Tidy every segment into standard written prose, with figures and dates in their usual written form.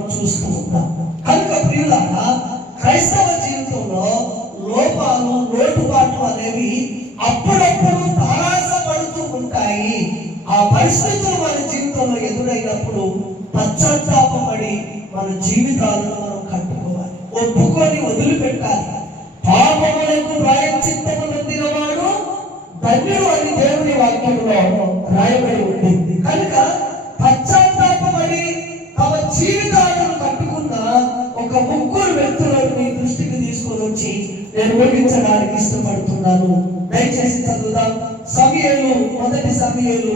మనం చూస్తూ ఉంటాం. కనుక ప్రియులారా, క్రైస్తవ జీవితంలో లోపాలు, లోటుపాట్లు అనేవి అప్పుడప్పుడు తారాసపడుతూ ఉంటాయి. ఆ పరిస్థితులు మన జీవితంలో ఎదురైనప్పుడు పశ్చాత్తాపడి మన జీవితాలను మనం కట్టుకోవాలి, ఒప్పుకొని వదిలిపెట్టాలి. పాపములకు ప్రాయశ్చిత్తము నొందినవాడు ధన్యుడు అని దేవుని వాక్యంలో రాయబడి ఉంటుంది. కనుక పశ్చాత్తాపడి తమ జీవితాలను కట్టుకున్న ఒక ముగ్గురు వ్యక్తులను నీ దృష్టికి తీసుకొని వచ్చి నేను ముగించడానికి ఇష్టపడుతున్నాను. దయచేసి చదువుదాం. సమూయేలు, మొదటి సమూయేలు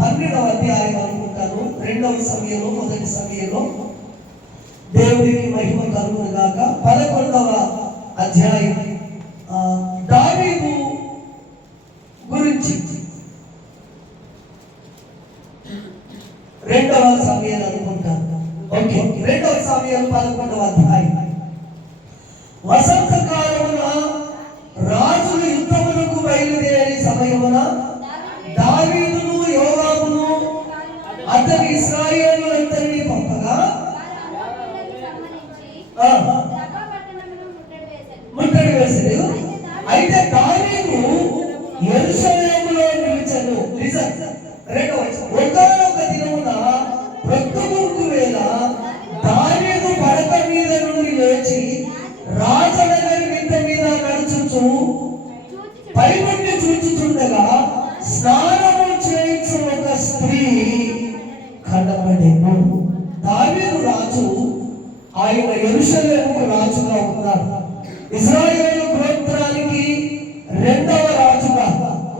12వ అధ్యాయం అనుకుంటాను. 2వ సమూయేలు, మొదటి సమూయేలు. దేవునికి మహిమ కలుగును గాక. 11వ అధ్యాయం దావీదు గురించి. 2వ సమూయేలు అనుకుంటాను. ఓకే, 2వ సమూయేలు 11వ అధ్యాయం. వసంత కాలమున రాజులు యుద్ధములకు బయలుదేరి సమయమున దావీదును యోవాబును అతని ఇశ్రాయేలులందరినీ పంపగా ముట్టడి వేసెను. అయితే దావీదు యెరూషలేములో నిలిచెను. ఒకానొక దినమున ప్రొద్దుగుంకు వేళ దావీదు పడక మీద నుండి లేచి రాజనగరి మిద్దె మీద నడుచుచు పైనుండి చూచుచుండగా స్నానము చేయించు ఒక స్త్రీ కనబడెను. దావీదు రాజు, ఆయన యెరూషలేముకు రాజుగా ఉన్నాడు. ఇశ్రాయేలు గోత్రానికి 2వ రాజుగా,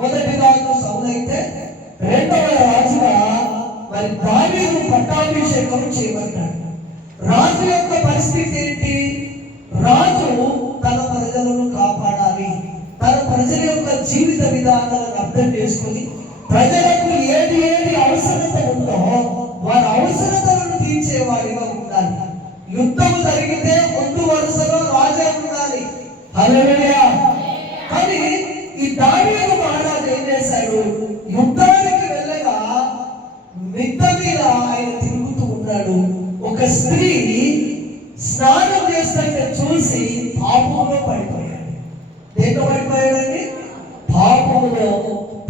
మొదటి రాజు సౌలు అయితే 2వ రాజుగా మరి దావీదు పట్టాభిషేకం చేయబడ్డాడు. రాజు యొక్క పరిస్థితి ఏంటి? రాజు తన ప్రజలను కాపాడాలి, తన ప్రజల యొక్క జీవిత విధానాలను అర్థం చేసుకుని ప్రజలకు ఏది అవసరత ఉందో వారి అవసరతలను తీర్చేవాడిగా ఉండాలి. యుద్ధము జరిగితే ముందు వరుసలో రాజే ఉండాలి. హల్లెలూయా. కానీ ఈ దావీదు మహారాజు ఏం చేశాడు? యుద్ధానికి వెళ్ళగా మిద్దె మీద ఆయన తిరుగుతూ ఉన్నాడు. ఒక స్త్రీ స్నానం చేస్తుంటే చూసి పాపంలో పడిపోయాడు. దేంట్లో పడిపోయాడండి? పాపంలో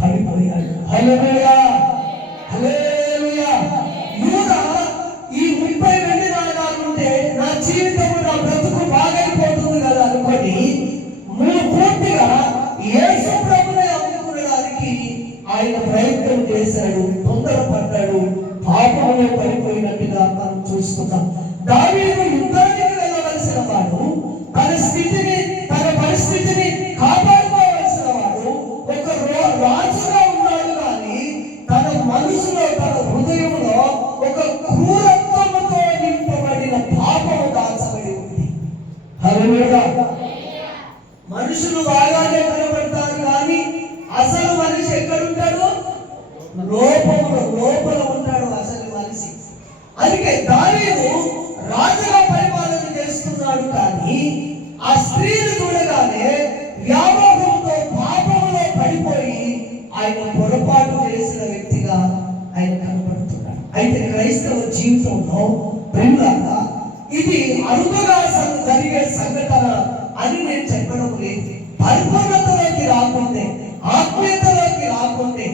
పడిపోయాడు. హల్లెలూయా, హల్లెలూయా. యూదా ఈ 30 వెండి నాణాలు ఉంటే నా జీవితము, నా బ్రతుకు బాగైపోతుంది కదా అనుకొని పూర్తిగా యేసు ప్రభువుని అమ్ముకునడానికి ఆయన ప్రయత్నం చేశాడు, తొందరపడ్డాడు, పాపంలో పడిపోయినట్టుగా మనం చూస్తున్నాం. దావీదు యుద్ధానికి వెళ్ళవలసిన వాడు, తన స్థితిని, తన పరిస్థితిని కాపాడుకోవలసిన వాడు ఒక రాజుగా ఉన్నాడు. కానీ తన మనసులో, తన హృదయంలో ఒక క్రూరత్వముతో నింపబడిన పాపము దాచబడి ఉంది. హల్లెలూయా. మనుషులు బాగానే కనబడతారు, కానీ అసలు మనిషి ఎక్కడుంటాడు? లోపల ఉంటాడు అసలు మనిషి. అందుకే దావీదు రాజుగా పరిపాలన చేస్తున్నాడు, కానీ ఆ స్త్రీని చూడగానే వ్యామోహంతో పాపంలో పడిపోయి ఆయన పొరపాటు చేసిన వ్యక్తిగా ఆయన కనబడుతున్నాడు. అయితే క్రైస్తవ జీవితంలో ప్రియులారా, ఇది అరుదుగా జరిగే సంఘటన అని నేను చెప్పడం లేదు. పరిపూర్ణతలోకి రాకుంటే, ఆత్మీయతలోకి రాకుంటే,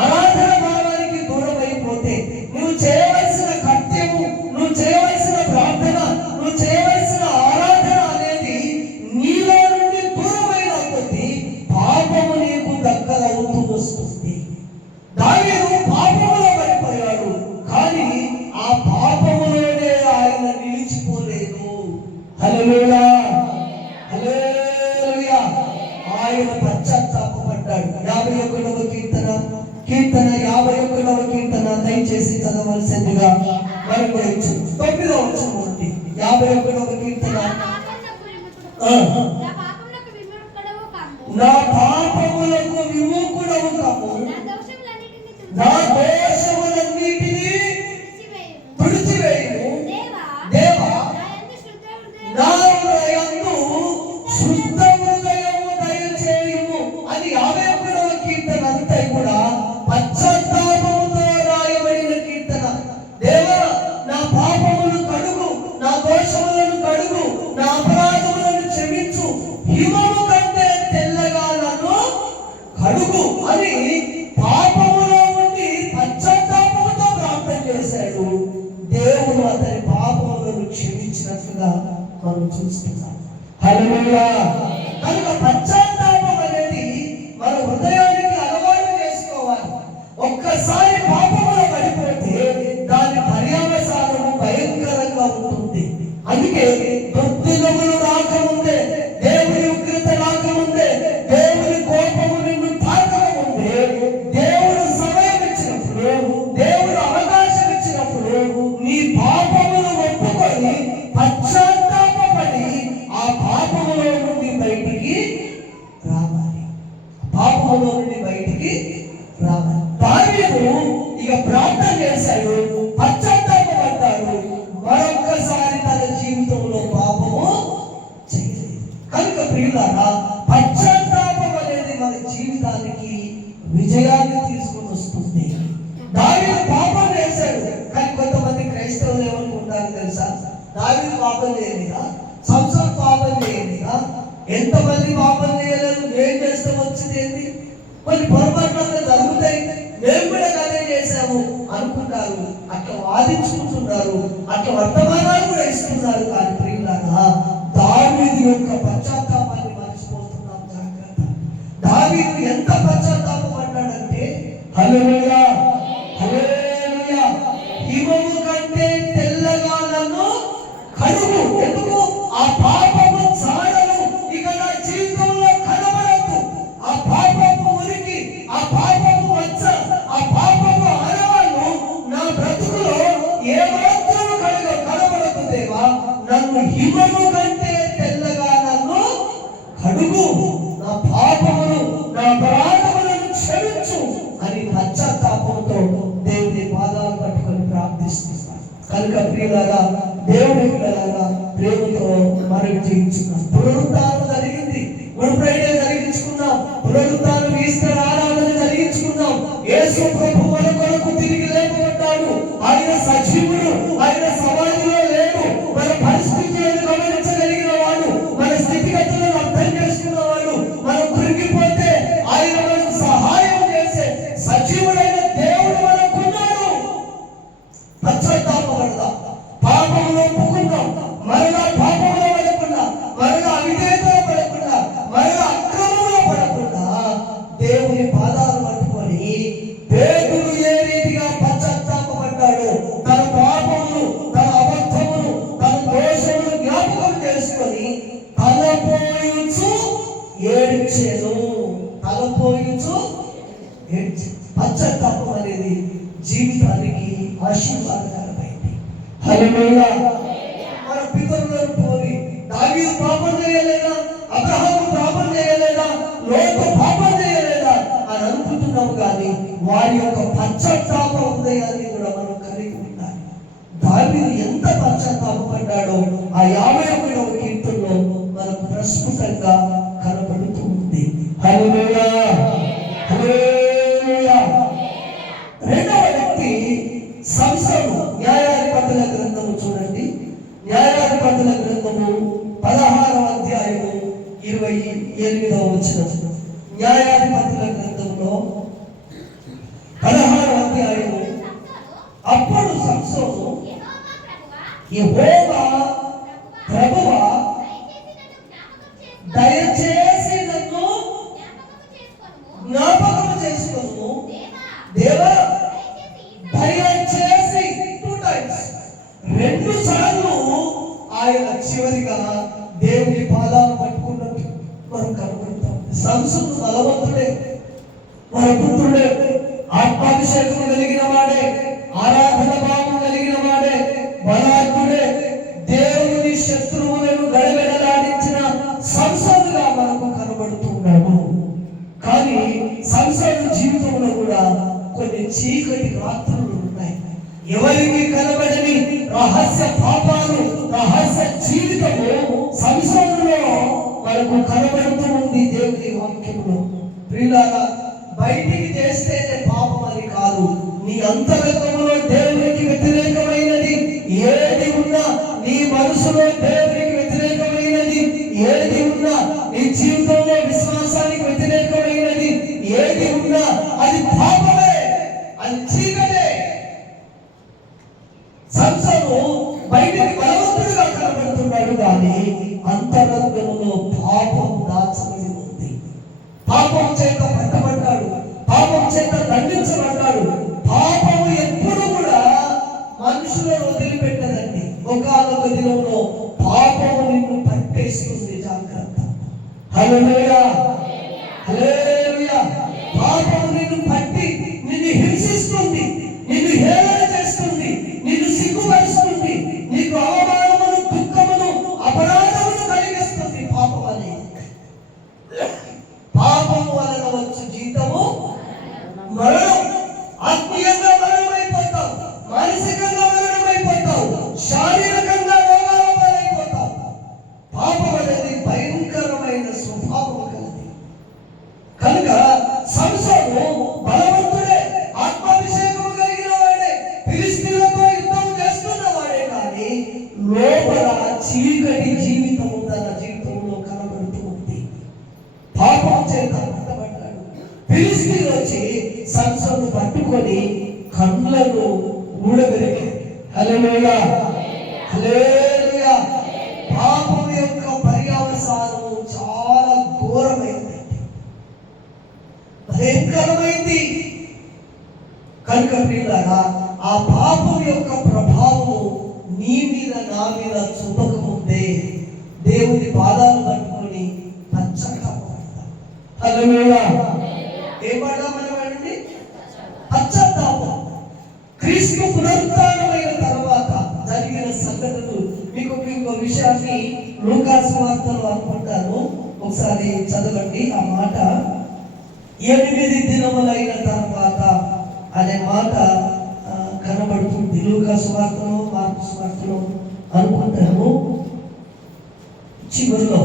ఆరాధన భావానికి దూరం అయిపోతే, నువ్వు చేయవలసిన కర్తవ్యము, నువ్వు చేయవలసిన ప్రార్థన, నువ్వు చేయవలసిన ఆరాధన అనేది నీలో నుండి దూరమైన కొద్దీ పాపము నీకు దగ్గరవుతూ వస్తుంది. దావీదు పాపములో పడిపోయాడు, కానీ ఆ పాపములోనే ఆయన నిలిచిపోలేదు. హల్లెలూయా, హల్లెలూయా. ఆయన పశ్చాత్తాపపడ్డాడు. 51వ కీర్తన 51వ కీర్తన దయచేసి చదవలసిందిగా మనం గురించి 9వ వచనం ఉంది. 51వ కీర్తన. నా పాపములకు విముఖుడవు కమ్ము, నా దోషములన్నిటినీ తుడిచివేయుము. దేవా, నా యందు శుద్ధ హృదయము దయచేయుము అని 51వ కీర్తన అంతా కూడా పశ్చాత్తాపముతో రాయబడిన కీర్తన. దేవా, నా పాపములు మనం చూస్తున్నాం. హల్లెలూయా. కనుక పశ్చాత్తాపం అనేది మన హృదయానికి అలవాటు చేసుకోవాలి. ఒక్కసారి పాపంలో పడిపోతే దాని పర్యవసానము భయంకరంగా ఉంటుంది. అందుకే దుర్దినములు రాకముందే, దేవుని ఉగ్రత రాకముందే, దేవుని కోపము నిన్ను తాకముందే, దేవుడు సమయం ఇచ్చినప్పుడు, దేవుడు అవకాశం ఇచ్చినప్పుడు నీ పాపమును ఒప్పుకొని పశ్చాత్తాపపడి ఆ పాపములో నుండి బయటికి రావాలి. పాపములో నుండి బయటికి రావాలి. దావీదు ఇక ప్రార్థన చేశాడు, పశ్చాత్తాపపడ్డాడు, మరొక్కసారి తన జీవితంలో పాపము చేయలేదు. కనుక ప్రియులారా, పశ్చాత్తాపం అనేది మన జీవితానికి విజయాన్ని తీసుకుని వస్తుంది. దావీదు పాపం చేశాడు, కానీ కొంతమంది క్రైస్తవులు ఏమనుకుంటారు తెలుసా? దావీదు పాపం చేయలేదా? సంసోను పాపం చేయలేదా? ఎంతమంది పాపం చేయలేదు, ఏం చేస్తే వచ్చింది ఏంటి? కొన్ని పొరపాట్లు జరుగుతాయి, మేము కూడా అదే చేశాము అనుకుంటారు. అట్లా వాదించుకుంటున్నారు, అట్లా వర్తమానాలు కూడా ఇస్తున్నారు. కానీ ప్రియులారా, దావీదు యొక్క పశ్చాత్తాపాన్ని మర్చిపోతున్నాం. జాగ్రత్త. దావీదు ఎంత పశ్చాత్తాపం పడ్డాడంటే, హల్లెలూయా హల్లెలూయా, హిమము కంటే తెల్లగా నన్ను కడుగు. ఎందుకు? ఆ పాపము చాడలు ఇక నా జీవితంలో కనబడద్దు. ఆ పాపము మురికి, ఆ పాపము వచ్చ, ఆ పాపము ఆనవాళ్ళు నా బ్రతుకులో ఏ మాత్రం కనబడదు. దేవా, నన్ను హిమము కంటే తెల్లగా నన్ను కడుగు, నా పాపమును, నా అపరాధములను క్షమించు అని పశ్చాత్తాపంతో దేవుని పాదాలు పట్టుకొని ప్రార్థిస్తున్నాను. కనుక ప్రియులారా, దేవుని పిల్లలారా, ప్రేమతో మనవి చేయించుకున్నాం. పునరుత్థానం జరిగింది, గుడ్ ఫ్రైడే జరిగించుకున్నాం. పునరుత్థానం, ఈస్టర్ ఆరాధన జరిగించుకున్నాం. యేసు ప్రభు మన కొరకు తిరిగి లేపబడ్డాడు. ఆయన సజీవుడు, ఆయన సమాధిలో లేడు. మన పరిస్థితులను గమనించగలిగిన వాడు, మన స్థితిగతులను అర్థం చేసుకున్నవాడు. మనం కృంగిపోతే ఆయన మనకు సహాయం చేసే సజీవుడైన దేవుడు మనకున్నాడు. పశ్చాత్తాపపడదాం, పాపంలో ఒప్పుకుందాం, మరలా పాపంలో పడకుండా, మరలా అవిధేయతలో పడకుండా, మరలా అక్రమంలో పడకుండా దేవుని పాదాలు పట్టుకొని, పేతురు ఏ రీతిగా పశ్చాత్తాపపడ్డాడు, తన పాపమును, తన అబద్ధమును, తన దోషమును జ్ఞాపకం చేసుకొని తలపోయుచు ఏడ్చెను. తలపోయుచు ఏడ్చెను. పశ్చాత్తాపం అనేది జీవితానికి ఆశీర్వాదకరమైంది. హల్లెలూయా. మన పితరులను పోలి దావీదు పాపం చేయలేదా? అబ్రహాము పాపం చేయలేదా? లోతు పాపం చేయలేదా అని అనుకుంటున్నాము. కానీ వారి యొక్క పశ్చాత్తాప హృదయాన్ని కూడా మనం కలిగి ఉండాలి. దావీదు ఎంత పశ్చాత్తాపడ్డాడో ఆ 51వ కీర్తనలో మనకు ప్రస్ఫుటంగా కనబడుతూ ఉంది. హల్లెలూయా హల్లెలూయా. రెండవ వ్యక్తి సంసోను. న్యాయాధిపతుల గ్రంథము చూడండి. న్యాయాధిపతుల గ్రంథము 16వ అధ్యాయము 28వ వచనం. న్యాయాధిపతుల గ్రంథంలో 16వ అధ్యాయము. అప్పుడు సంసోను, యెహోవా ప్రభువా, దయచేసి నన్ను జ్ఞాపకం చేసుకోను. దేవా, దయచేసి. 2 times, 2 సార్లు ఆయన చివరిగా దేవుని పాదాలు పట్టుకున్నట్టు మనం కనుగొంటాం. సంసోను బలవంతుడే, మన పుత్రుడే, ఆత్మాభిషేకం కలిగిన వాడే, ఆరాధన భావం కలిగిన వాడే, బలాత్ముడే, దేవుని శత్రువులను గడబెడలాడించిన సంసోనుగా మనకు కనబడుతున్నాడు. కానీ సంసోను జీవితంలో కూడా కొన్ని చీకటి రాత్రులు ఉన్నాయి. ఎవరికి కనబడని రహస్య పాపాలు, రహస్య జీవితము సంసోనులో మనకు కనబడుతూ ఉంది దేవుని వాక్యంలో. ప్రియులారా, బయటికి చేస్తేనే పాపం అని కాదు, నీ అంతరంగంలో దేవునికి వ్యతిరేకమైనది ఏది ఉన్నా, నీ మనసులో దేవునికి వ్యతిరేకమైనది ఏది ఉన్నా, నీ జీవితంలో విశ్వాసానికి వ్యతిరేకమైనది ఏది ఉన్నా అది పాపమే, అది చీకటే. సంసోను బయటికి బలవంతుడిగా కనబడుతున్నాడు, కానీ పాపం చేత పట్టబడ్డాడు, పాపం చేత దండించబడ్డాడు. పాపము ఎప్పుడు కూడా మనుషులను వదిలిపెట్టదండి. ఒకానొక దినంలో పాపము నిన్ను పట్టేస్తుంది. జాగ్రత్త. హల్లెలూయా, హల్లెలూయా. పాపము నిన్ను పట్టి నిన్ను హింసిస్తుంది, నిన్ను హేళన చేస్తుంది, నిన్ను సిగ్గుపరుస్తుంది, నీకు అవమానమును, దుఃఖమును, అపరాధమును కలిగిస్తుంది. పాపం అనేది పాపము వలన వచ్చు జీతము మరణం. ఆత్మీయంగా మరణమైపోతావు, మానసికంగా మరణమైపోతావు, శారీరకంగా రోగాల పాలైపోతావు. పాపం అనేది భయంకరమైన స్వభావం కలది. కనుక సంసోను బలవంతుడే, ఆత్మాభిషేకము కలిగిన వాడే, ఫిలిష్తీయులతో యుద్ధం చేస్తున్న వాడే, కానీ లోపల చీకటి జీవితము తన జీవితంలో కనబడుతూ ఉంది. పాపం చేత పట్టబడ్డాడు. ఫిలిష్తీయులు వచ్చి సంసోను పట్టుకొని కళ్ళను ఊడబెరికారు. హల్లెలూయా, హల్లెలూయా. పాపం యొక్క పర్యవసానము చాలా ఘోరమైంది, భయంకరమైంది. కనుక ప్రియులారా, ఆ పాపం యొక్క ప్రభావము నీ మీద నా మీద చూపకముందే దేవుని పాదాలు పట్టుకొని పశ్చాత్తాపడతాం. హల్లెలూయా. ఏం పడదామని పశ్చాత్తాపం. క్రీస్తు పునరుత్థానమైన తర్వాత జరిగిన సంఘటనలు మీకు ఇంకో విషయాన్ని లూకాసు వార్తలో అనుకుంటాను, ఒకసారి చదవండి. ఆ మాట 8 దినములైన తర్వాత అనే మాట కనబడుతుంది. లూకాసు వార్తలో, మార్కు వార్తలో అనుకుంటాను చివరిలో.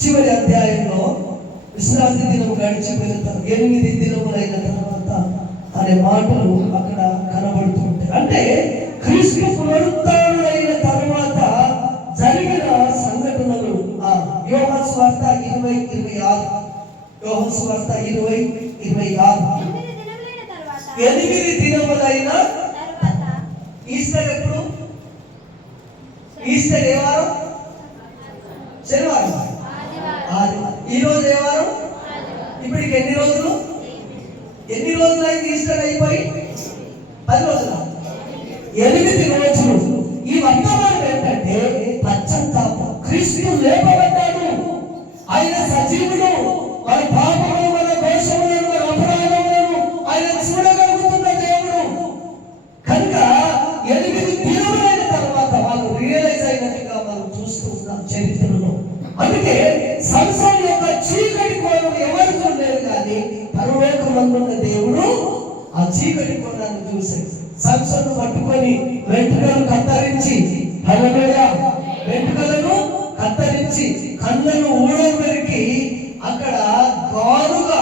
చివరి అధ్యాయంలో విశ్రాంతి దినం గడిచిపోయిన 8 దినములైన తర్వాత అనే మాటలు అక్కడ కనబడుతుంటాయి. అంటే క్రీస్తు పునరుత్థానుడైన తర్వాత జరిగిన సంఘటనలు. యోహాను సువార్త 20:26, యోహాను సువార్త 20:26. 8 దినములైన ఈస్టర్ ఎప్పుడు? ఈస్టర్ ఏ వారం? శనివారం. ఈ రోజు ఏ వారం? ఇప్పటికి ఎన్ని రోజులు? ఎన్ని రోజులైంది ఈస్టర్ అయిపోయి? 10 రోజుల? 8 రోజులు. ఈ వర్తమానం ఏంటంటే పశ్చాత్తాపం. క్రీస్తు లేపబడ్డాడు, ఆయన సజీవుడు. మన పాపములు, మన దోషములను, మన అపరాధములను ఆయన చూడగలుగుతున్న దేవుడు. కనుక 8 దినములైన తర్వాత వాళ్ళు రియలైజ్ అయినట్టుగా మనం చూస్తూ ఉన్నాం చరిత్రలో. అందుకే సంసారం యొక్క చీకటి కోణం ఎవరు చూడలేరు, కానీ పరలోకమందున్న దేవుడు ఆ చీకటి కోణాన్ని చూశాడు. సంసారం పట్టుకొని వెంట్రుకలను కత్తరించి, హల్లెలూయా, వెంట్రుకలను కత్తరించి కళ్ళను ఊడబెరికి అక్కడ గాలుగా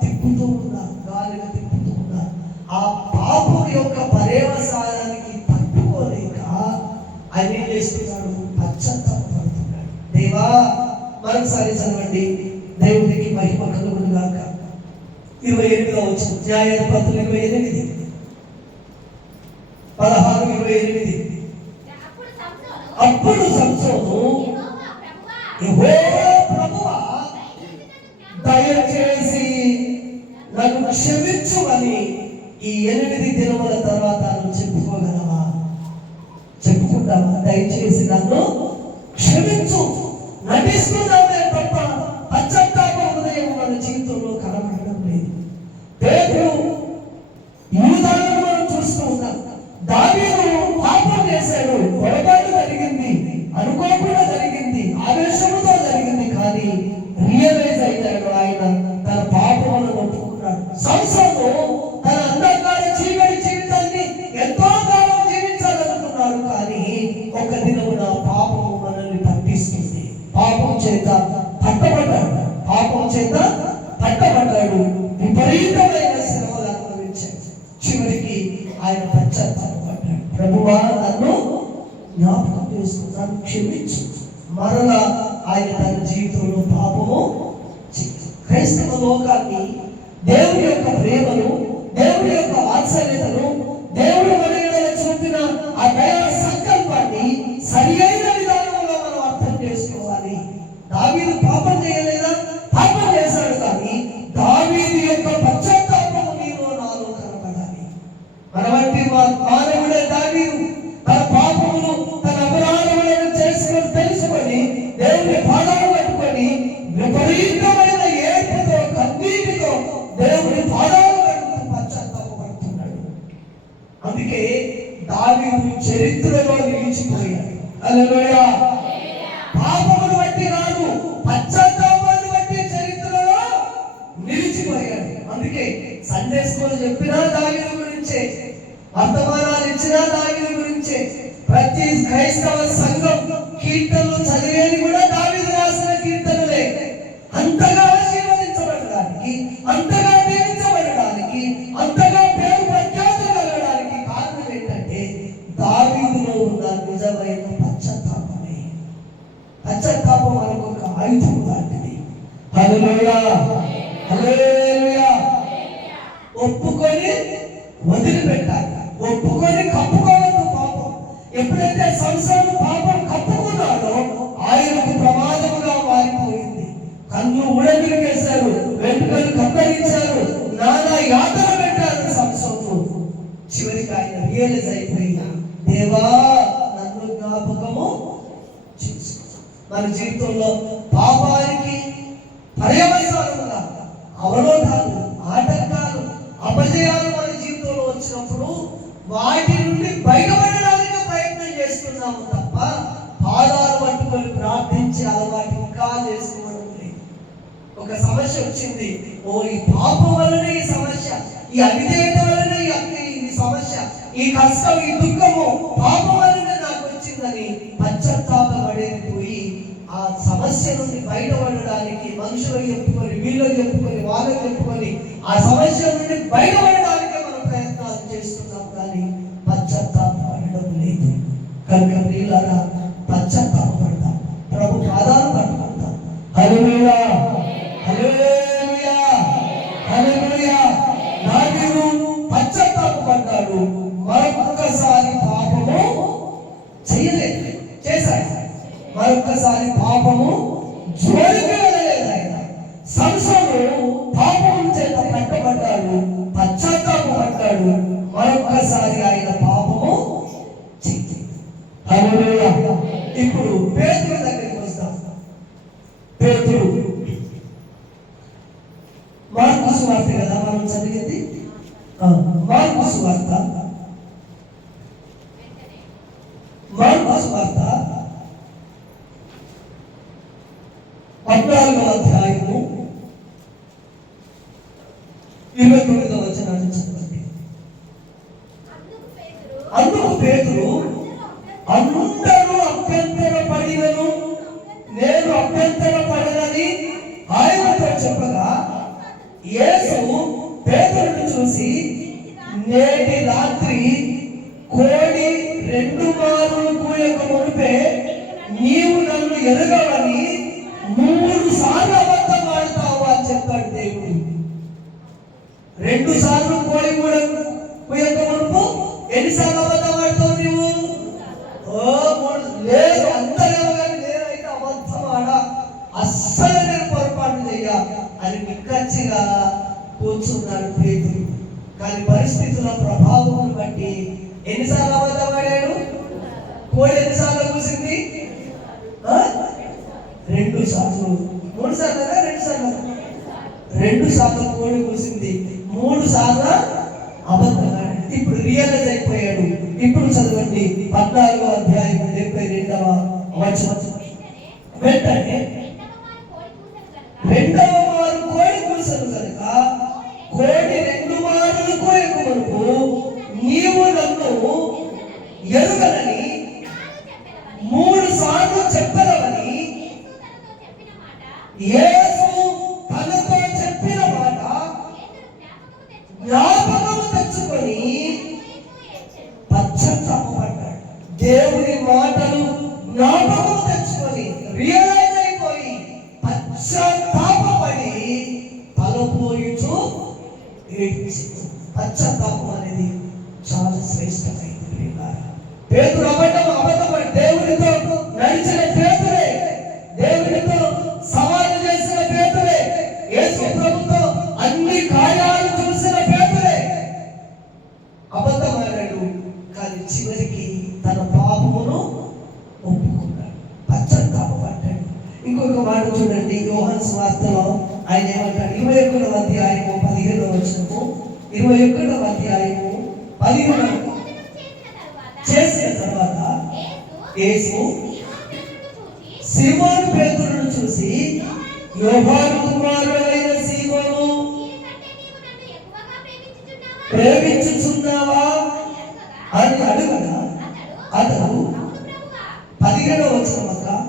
తిప్పుతూ ఉన్నారు, గాలిగా తిప్పుతూ ఉన్నారు. ఆ పాపం యొక్క పర్యవసానానికి తట్టుకోలేక ఆయన ఏం చేస్తున్నాడు? పశ్చాత్తాపడుతున్నాడు. దేవా, మరొకసారి చదవండి. దేవునికి మహిమ కలుగును గాక. 28వ వచనం, న్యాయాధిపతులు 28, 16, 28. అప్పుడు సంసోను, యెహోవా ప్రభువా, దయచేసి నన్ను క్షమించు అని ఈ 8 దినముల తర్వాత నువ్వు చెప్పుకోగలవా? చెప్పుకుంటావా? దయచేసి నన్ను క్షమించు. నటిస్తున్నామే తప్ప పశ్చాత్తాప హృదయం మన జీవితంలో కనబడడం లేదు. పేతురు, యూదాను మనం చూస్తూ ఉన్నాం. దావీదు పాపం చేశాడు, పొరపాటు జరిగింది, అనుకోకుండా జరిగింది, ఆవేశముతో జరిగింది, కానీ రియలైజ్ అయ్యాడు. ఆయన తన పాపములను ఒప్పుకున్నాడు. సంసోను తన అంధకార చీకటి జీవితాన్ని ఎంతో కాలం జీవించాలనుకున్నాడు, కానీ ఒక దినమున పాపము మనల్ని పట్టిస్తుంది. పాపం చేత పట్టబడ్డాడు. విపరీతమైన శ్రమలు అనుభవించాడు. చివరికి ఆయన పశ్చాత్తాపడ్డాడు. ప్రభువా, నన్ను జ్ఞాపకం చేసుకున్నాను, క్షమించు. మరలా ఆయన తన జీవితంలో పాపము. క్రైస్తవ లోకాన్ని దేవుని యొక్క ప్రేమను, దేవుని యొక్క వాత్సల్యతను, దేవుడు మన ఎడల చూపిన ఆ దయా సంకల్పాన్ని సరి దావీదు చరిత్రలో నిలిచిపోయాడు. హల్లెలూయా. పాపమును బట్టి కాదు, పశ్చాత్తాపాన్ని బట్టి చరిత్రలో నిలిచిపోయాడు. అందుకే సండే స్కూల్ చెప్పినా దావీదు గురించే, వర్తమానాలు ఇచ్చినా దావీదు గురించే, ప్రతి క్రైస్తవ సంఘం కీర్తనలు చదివేది కూడా దావీదు రాసిన కీర్తనలే. అంతగా ఆశీర్వదించబడడానికి, అంతగా దీవించబడడానికి, అంతగా పేరు ప్రఖ్యాతులు కలగడానికి కారణం ఏంటంటే దావీదులో ఉన్న నిజమైన పశ్చాత్తాపమే. పశ్చాత్తాపం మనకు ఒక ఆయుధం లాంటిది. హల్లెలూయా, హల్లెలూయా. ఒప్పుకొని వదిలిపెట్టాలి, ఒప్పుకొని కప్పుకోవద్దు పాపం. ఎప్పుడైతే సంసారం పాపం కప్పుకున్నాడో ఆయనకు ప్రమాదముగా మారిపోయింది. కన్ను ఊడబిరికేశారు, వెంట్రుకలు కత్తరించారు, నానా యాతన పెట్టారు సంసోను. చివరికి ఆయన రియలైజ్ అయిపోయినా, దేవా నన్ను జ్ఞాపకము చేసుకో. మన జీవితంలో పాపానికి పర్యవసానంగా అవరోధాలు, ఆటంకాలు, అపజయాలు మన జీవితంలో వచ్చినప్పుడు వాటి నుండి బయటపడడానికి ప్రయత్నం చేస్తున్నాము తప్ప పాదాలు పట్టుకొని ప్రార్థించే అలవాటు ఇంకా చేసుకోవడం లేదు. ఒక సమస్య వచ్చింది, ఓ ఈ పాపం వలనే ఈ సమస్య, ఈ అవిధేయత వలనే ఈ సమస్య, ఈ కష్టం, ఈ దుఃఖము పాపం వలనే నాకు వచ్చిందని పశ్చాత్తాపపడేది పోయి ఆ సమస్య నుండి బయటపడడానికి మనుషులకు చెప్పుకొని, వీళ్ళకి చెప్పుకొని, వాళ్ళకి చెప్పుకొని ఆ సమస్య నుండి బయటపడడానికి మనం ప్రయత్నాలు చేస్తున్నాం, కానీ పశ్చాత్తాపడడం లేదు. కనుక ప్రియులారా, పశ్చాత్తాపడతాం, ప్రభు పాదాలు పట్టుకుంటాం. హల్లెలూయా, హల్లెలూయా, హల్లెలూయా. దావీదు పశ్చాత్తాపపడ్డాడు, మరొక్కసారి పాపము చేయలేదు, చేశాడు. మరొక్కసారి పాపము జోలికి వెళ్ళలేదు ఆయన. సంసోను పాపము చేత పట్టబడ్డాడు, పశ్చాత్తాపపడ్డాడు, మరొక్కసారి ఆయన పాపము చేయలేదు. హల్లెలూయా. ఇప్పుడు పేతురు దగ్గరికి వస్తాం. పేతురు మార్కు సువార్త కదా మనం చదివింది, మార్కు సువార్త, మార్కు సువార్త 14వ అధ్యాయము 29వ వచనాన్ని చదవండి. అందుకు పేతురు, అందరూ అభ్యంతర పడినను నేను అభ్యంతర పడనని ఆయనతో చెప్పగా, యేసు పేతురును చూసి, నేటి రాత్రి కోడి 2 మారులు కూయక మునిపే నీవు నన్ను ఎరగవని 3 సార్లు అబద్ధం ఆడతావు అని చెప్పాడు దేవుడు. 2 సార్లు కోడి కూయక మునుపు ఎన్నిసార్లు అబద్ధం ఆడతావు నీవు? లేదు, అందరేమో కానీ నేనైతే అబద్ధం ఆడ, అస్సలు నేను పొరపాటు చెయ్య అని నిక్కచ్చిగా కూర్చున్నాడు పేతురు. కానీ పరిస్థితుల ప్రభావం బట్టి ఎన్నిసార్లు అబద్ధం ఆడాడు? కోడి ఎన్నిసార్లు కూసింది? 2 సార్లు. 3 సార్లు 2 సార్లు 2 సార్లు కోడి కూసింది, 3 సార్లు అబద్ధం ఆడాడు. ఇప్పుడు రియలైజ్ అయిపోయాడు. ఇప్పుడు చదవండి 14వ అధ్యాయం 72వ వచనం. వెంటనే రెండవ మారు కోడి కూసను కనుక కోడి 2 మారులు కోయక మునుపు నీవు నన్ను ఎరుగనని 3 సార్లు చెప్పదవని యేసు తనతో చెప్పిన మాట జ్ఞాపకము తెచ్చుకొని పశ్చాత్తాపపడ్డాడు. దేవుని మాటలు జ్ఞాపకము తెచ్చుకొని రియలైజ్ అయిపోయి పశ్చాత్తాపపడి తలపోయుచు ఏడ్చి. పశ్చాత్తాపం అనేది చాలా శ్రేష్టమైనది. పేతురు అబద్ధపడి దేవునితో నడిచిన పేతురే, దేవునితో సవాలు చేసిన పేతురే, యేసు ప్రభుతో అన్ని కార్యాలు చూసిన పేతురే అబద్ధమాడాడు. కానీ చివరికి తన పాపమును ఒప్పుకున్నాడు, పశ్చాత్తాపపడ్డాడు. ఇంకొక మాట చూడండి, యోహాను సువార్తలో ఆయన ఏమంటాడు? 21వ అధ్యాయము 15వ వచనము, 21వ అధ్యాయము 15వ యేసు సీమోను పేతురును చూసి, యోహాను కుమారుడైన సీమోను, ప్రేమించుచున్నావా అని అడుగగా అతడు 17వ వచనం,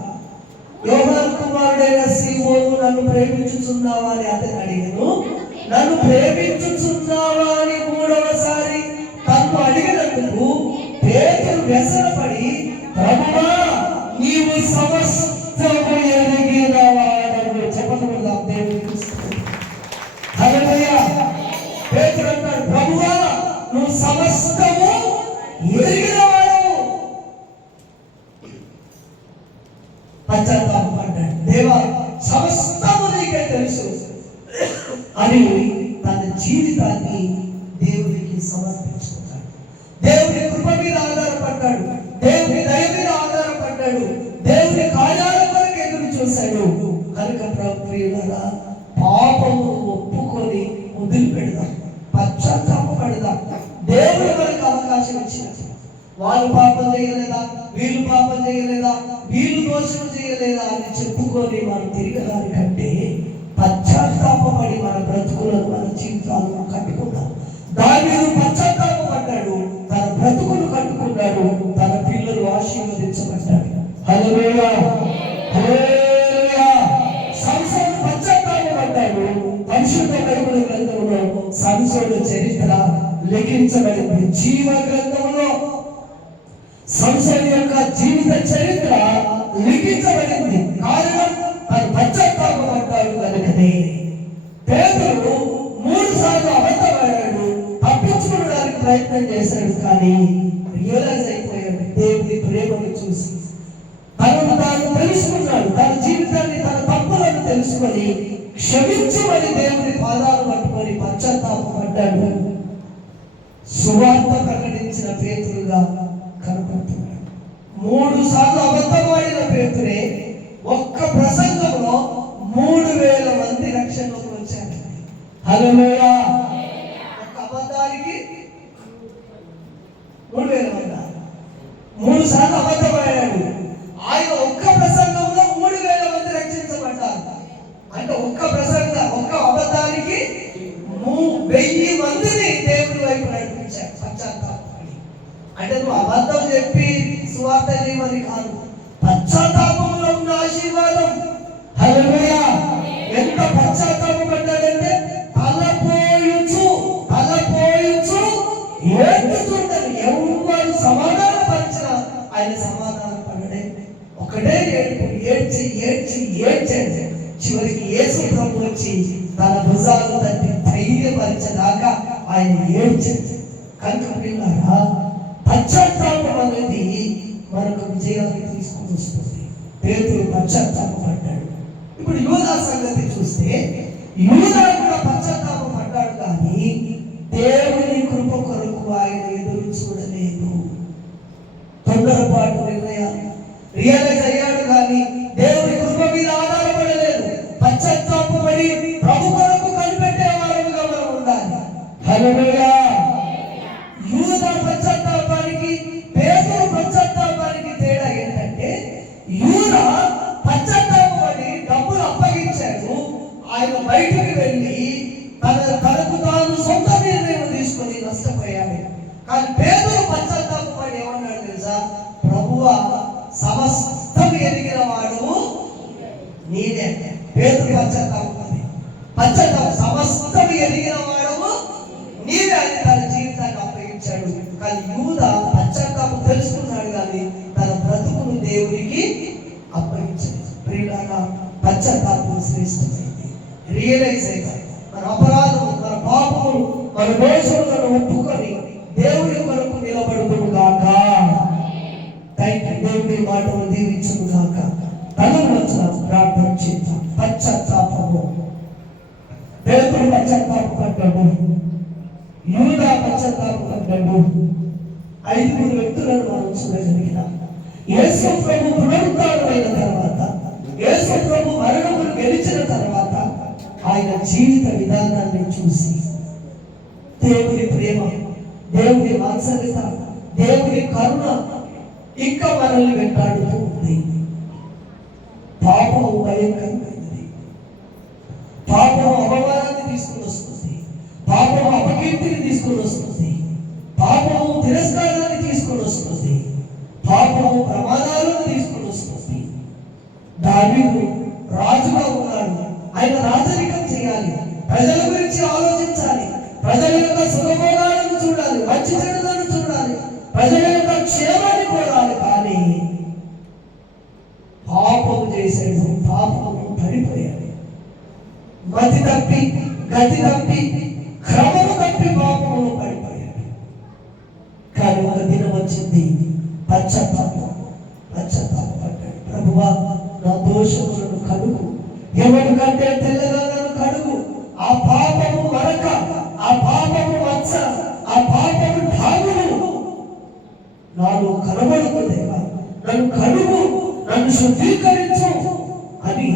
యోహాను కుమారుడైన సీమోను, నన్ను ప్రేమించుచున్నావా అని అతను అడిగాను. నన్ను ప్రేమించుచున్నావా అని 3వసారి తను అడిగినందుకు పేతురు వ్యసనపడి, ప్రభువా నీవు సమస్తము ఎరిగిన వాడవు. చెప్పకుండా దేవుడికి హల్లెలూయా. పేతురు అంటాడు, ప్రభువా నువ్వు సమస్తము ఎరిగిన వాడవు. పశ్చాత్తాపడ్డాడు. దేవా సమస్తము నీకే తెలుసు అని తన జీవితాన్ని దేవుడికి సమర్పించుకుంటాడు. దేవుని కృప మీద ఆధారపడ్డాడు, దేవుని దయ మీద ఆధారపడ్డాడు, దేవుని కార్యాల వరకు ఎదురు చూశాడు. కనుక ప్రియులారా, పాపము ఒప్పుకొని వదిలిపెడదాం, పశ్చాత్తాపపడదాం. దేవుడు మనకు అవకాశం ఇచ్చినట్టు, వాళ్ళు పాపం చేయలేదా, వీళ్ళు పాపం చేయలేదా, వీళ్ళు దోషం చేయలేదా అని చెప్పుకొని మనం తిరగడాని కంటే పశ్చాత్తాపడి మన బ్రతుకులను, మన జీవితాలను కట్టుకుందాం. దావీదు పశ్చాత్తాపడ్డాడు, తన బ్రతుకును కట్టుకున్నాడు, తన పిల్లలు ఆశీర్వదించబడ్డాడు. హల్లెలూయా, హల్లెలూయా. సంసోను పశ్చాత్తాపడ్డాడు. పరిశుద్ధ బైబిల్ గ్రంథంలో సంసోను చరిత్ర లిఖించబడింది. జీవ గ్రంథంలో సంసోను యొక్క జీవిత చరిత్ర లిఖించబడింది. కారణం తను పశ్చాత్తాపడ్డాడు కనుకనే. పేతురు 3 సార్లు అబద్ధమాడాడు, తప్పించుకోవడానికి ప్రయత్నం చేశాడు, కానీ రియలైజ్ అయిపోయాడు దేవుని ప్రేమను చూసి. తనను తాను తెలుసుకున్నాడు, తన జీవితాన్ని, తన తప్పులను తెలుసుకొని క్షమించమని దేవుని పాదాలు పట్టుకొని పశ్చాత్తాపడ్డాడు. సువార్త ప్రకటించిన పేతురుగా కనపడుతున్నాడు. 3 సార్లు అబద్ధమాడిన పేతురే ఒక్క ప్రసంగంలో 3000 మంది రక్షణలోకి వచ్చారు. హల్లెలూయా. ఒక్క అబద్ధానికి 3000 మంది. 3 సార్లు అబద్ధమాడాడు. ఆయన ఒక్క ప్రసంగంలో 3000 మంది రక్షించబడ్డారు. అంటే ఒక్క అబద్ధానికి 1000 మందిని దేవుడి వైపు నడిపించాడు పశ్చాత్తాపడి. అంటే నువ్వు అబద్ధం చెప్పి సువార్త చేయమని కాదు, పశ్చాత్తాపంలో ఉన్న ఆశీర్వాదం. హల్లెలూయా. ఎంత పశ్చాత్తాపడ్డాడంటే తలపోయుచు ఏడుతుంటాడు. ఎవరు సమాధానపరిచిన ఆయన సమాధాన పడడే, ఒకటే ఏడ్చాడు. చివరికి యేసు ప్రభు వచ్చి తన భుజాలు తట్టి ధైర్యపరిచేదాకా ఆయన ఏడ్చాడు. కనుక పిల్లారా, పశ్చాత్తాపం అనేది మనకు విజయాన్ని తీసుకుని వస్తుంది. పేతురు పశ్చాత్తాపడ్డాడు. ఇప్పుడు యూదా సంగతి చూస్తే, యూదా కూడా పశ్చాత్తాపడ్డాడు, కానీ దేవుని కృప కొరకు ఆయన ఎదురు చూడలేదు. తొందరపాటు నిర్ణయాలు రియలైజ్ అయ్యాడు, కానీ దేవుని కృప మీద ఆధారపడలేదు. పశ్చాత్తాపడి ప్రభు కొరకు కనిపెట్టే వారుగా మనం ఉండాలి. హల్లెలూయా. యూదా పశ్చాత్తాపానికి, పేతురు పశ్చాత్తాపానికి తేడా ఏంటంటే, యూదా పశ్చాత్తాపడి డబ్బులు అప్పగించాడు. ఆయన బయటికి వెళ్ళి తనకు తాను సొంత నిర్ణయం తీసుకొని నష్టపోయాడు. కానీ పేతురు పశ్చాత్తాపడి ఏమన్నాడు తెలుసా? ప్రభువా సమస్తం ఎరిగిన వాడు నేనే. పేతురు పశ్చాత్తాపం సమస్తం ఎరిగిన వాడు నీవే అని తన జీవితాన్ని అప్పగించాడు. కానీ యూదా పశ్చాత్తాపం తెలుసుకున్నాడు, కానీ తన బ్రతుకును దేవుడికి అప్పగించాడు. ప్రియులారా, పశ్చాత్తాపం శ్రేష్టమైంది. రియలైజ్ అయ్యారు మన అపరాధం, మన పాపములు, మన దోషములను ఒప్పుకొని దేవుని కొరకు నిలబడుతును గాక. దేవుని మాటలు దీవించును గాక. తనను ప్రార్థన చేద్దాం. పశ్చాత్తాపము. పేతురు పశ్చాత్తాపడ్డాడు, యూదా పశ్చాత్తాపడ్డాడు. 5 వ్యక్తులను మనం చూడగలిగినాం. యేసు ప్రభు పునరుద్ధారమైన తర్వాత, యేసు ప్రభు మరణమును గెలిచిన తర్వాత ఆయన జీవిత విధానాన్ని చూసి దేవుని ప్రేమ, దేవుని వాత్సల్యత, దేవుని కరుణ ఇంకా మనల్ని వెంటాడుతూ ఉంది. పాపము భయంకరమైనది. పాపము అవమానాన్ని తీసుకుని వస్తుంది. పాపము అపకీర్తిని తీసుకుని వస్తుంది. పాపము తిరస్కారాన్ని తీసుకుని వస్తుంది. పాపము ప్రమాదాలను తీసుకుని వస్తుంది. దావీదు రాజుగా ఉన్నాడు. ఆయన రాజరికం చేయాలి, ప్రజల గురించి ఆలోచించాలి, ప్రజల యొక్క సుఖభోగాలను చూడాలి, మంచి చెడులను చూడాలి, ప్రజల యొక్క క్షేమాన్ని కోరాలి. కానీ పాపము చేశాడు, పాపము పడిపోయాడు. మతి తప్పి, గతి తప్పి, క్రమము తప్పి పాపములో పడిపోయాడు. కానీ ఒక దినం వచ్చింది, పశ్చాత్తాపడ్డాడు. ప్రభువా, నా దోషములను కడుగు, ఎవరి కంటే తెల్లగా నన్ను కడుగు. ఆ పాపము మరక, ఆ పాపము మచ్చ, ఆ పాపము ఢాగులు నాలో కనబడుకు దేవా, నన్ను కడుగు, నన్ను శుద్ధీకరించు అని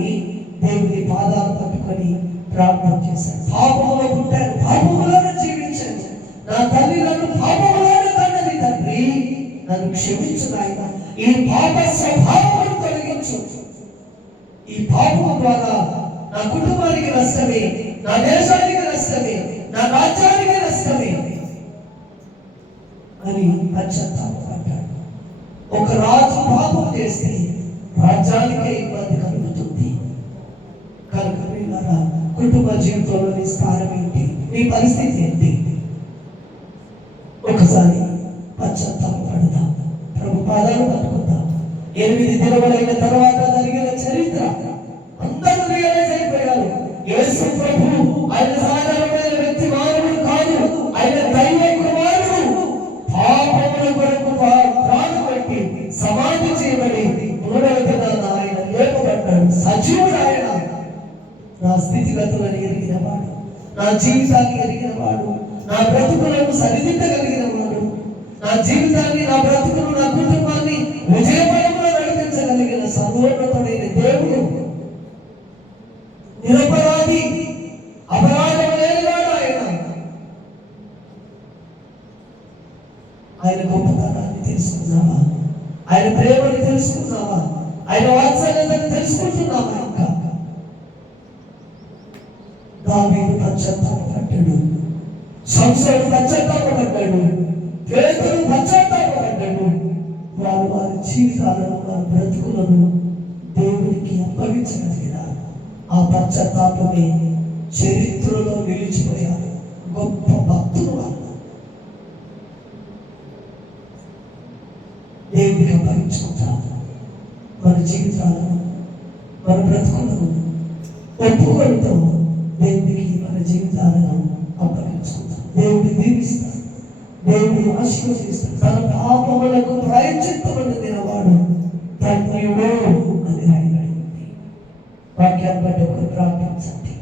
దేవుని పాదాలు పట్టుకొని ప్రార్థన చేశాడు. పాపములో పుట్టాను, పాపములను జీవించాను, నా తల్లి నన్ను పాపములను కన్నది. తండ్రి, నన్ను క్షమించు నాయన, ఈ పాప స్వభావమును తొలగించు. ఈ పాపము ద్వారా నా కుటుంబానికి నష్టమే, నా దేశానికి నష్టమే, నా రాజ్యానికి నష్టమే అని పశ్చాత్తాపడ్డాడు. ఒక రాజు పాపం చేస్తే రాజ్యానికే ఇబ్బంది కలుగుతుంది. కనుక వీళ్ళారా, కుటుంబ జీవితంలో నీ స్థానం ఏంటి, నీ పరిస్థితి ఏంటి? ఒకసారి పశ్చాత్తాపడదాం, ప్రభు పాదాలు పట్టుకుందాం. 8 దినములైన తర్వాత జరిగిన చరిత్ర అందరూ రియలైజ్ అయిపోయారు. యేసు ప్రభు ఆయన సాధారణమైన వ్యక్తి, మానవుడు కాదు, ఆయన దైవ కుమారుడు. పాపముల కొరకు ప్రాణం పెట్టి సమాధి చేయబడి 3వ దినాన ఆయన లేపబడ్డాడు. సజీవుడు ఆయన. నా స్థితిగతులను ఎరిగిన వాడు, నా జీవితాన్ని ఎరిగిన వాడు, నా బ్రతుకులను సరిదిద్దగలిగిన వాడు, నా జీవితాన్ని, నా బ్రతుకును, నా కుటుంబాన్ని విజయపరంలో నడిపించగలిగిన సర్వోన్నతుడైన దేవుడు, నిరపరాధి, అపరాధం లేనివాడు ఆయన. ఆయన గొప్పతనాన్ని తెలుసుకున్నావా? ఆయన ప్రేమని తెలుసుకున్నావా? ఆయన వాత్సల్యతను తెలుసుకుంటున్నావా? ఇంకా దావీదు పశ్చాత్తాపడ్డాడు, సంసోను పశ్చాత్తాపడ్డాడు, పేతురు పశ్చాత్తాపడ్డాడు. వారు వారి జీవితాలను, వారి బ్రతుకులను దేవుడికి అప్పగించగలిగినారు. ఆ పశ్చాత్తాపమే చరిత్రలో నిలిచిపోయారు గొప్ప భక్తులు. వాళ్ళు దేవుడికి అప్పగించుకుంటారు. మన జీవితాలను, మన బ్రతుకులను ఒప్పుకొడుతూ దేవుడికి మన జీవితాలను అప్పగించుకుంటాం. దేవుడు దీవిస్తాడు, దేవుడు ఆశీర్వదిస్తాడు. తన పాపములకు ప్రాయశ్చిత్తమని తినవాడు ధన్యుడు అని రాయబడింది. వాక్యాన్ని బట్టి ఒకరు ప్రార్థించండి.